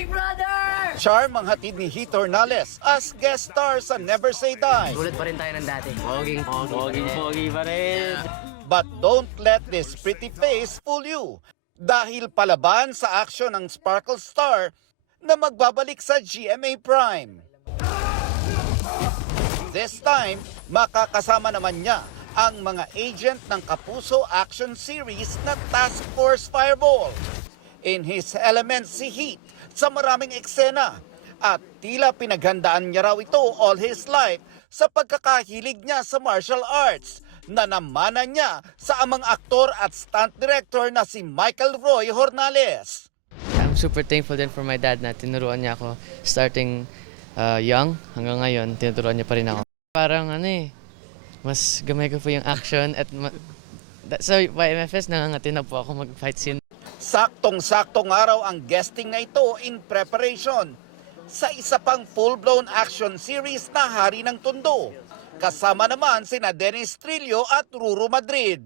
Big Brother! Charm ang hatid ni Heath Hornales as guest star sa Never Say Die. Tulad pa rin tayo ng dati. Poging pa rin. But don't let this pretty face fool you. Dahil palaban sa action ng Sparkle Star na magbabalik sa GMA Prime. This time, makakasama naman niya ang mga agent ng Kapuso action series na Task Force Fireball. In his element si Heath sa maraming eksena at tila pinaghandaan niya raw ito all his life sa pagkakahilig niya sa martial arts na namana niya sa amang aktor at stunt director na si Michael Roy Hornales. I'm super thankful din for my dad na tinuruan niya ako starting young hanggang ngayon, tinuturuan niya pa rin ako. Parang mas gamay ko po yung action at so YMFS nangangati na po ako mag-fight scene. Saktong-saktong araw ang guesting na ito in preparation sa isa pang full-blown action series na Hari ng Tondo. Kasama naman sina Dennis Trillo at Ruru Madrid.